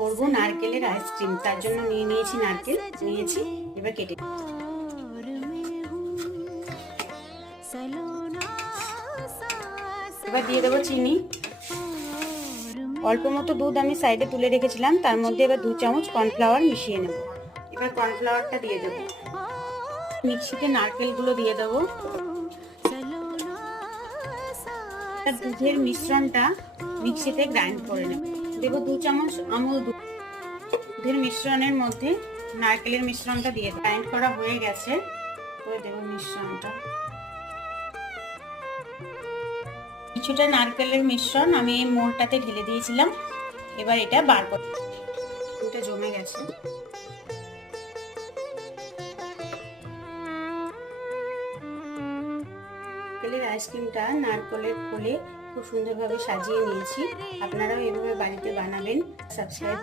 করব নারকেলের আইসক্রিম। তার জন্য নিয়ে নিয়েছি নারকেল, নিয়েছি, এবার কেটে এবার দিয়ে দেবো চিনি। অল্প মতো দুধ আমি সাইডে তুলে রেখেছিলাম, তার মধ্যে এবার 2 চামচ কর্নফ্লাওয়ার মিশিয়ে নেব। এবার কর্নফ্লাওয়ারটা দিয়ে দেবো। মিক্সিতে নারকেলগুলো দিয়ে দেবো। দুধের মিশ্রণটা মিক্সিতে গ্রাইন্ড করে নেব। দেবো 2 চামচ আমুল দুধ। দুধের মিশ্রণের মধ্যে নারকেলের মিশ্রণটা দিয়ে গ্রাইন্ড করা হয়ে গেছে, করে দেবো মিশ্রণটা। কিছুটা নারকেলের মিশ্রণ আমি এই মোলটাতে ঢেলে দিয়েছিলাম, এবার এটা বার করে, এটা জমে গেছে। নারকেলের আইসক্রিমটা নারকেলের খোলে খুব সুন্দরভাবে সাজিয়ে নিয়েছি। আপনারাও এভাবে বাড়িতে বানাবেন। সাবস্ক্রাইব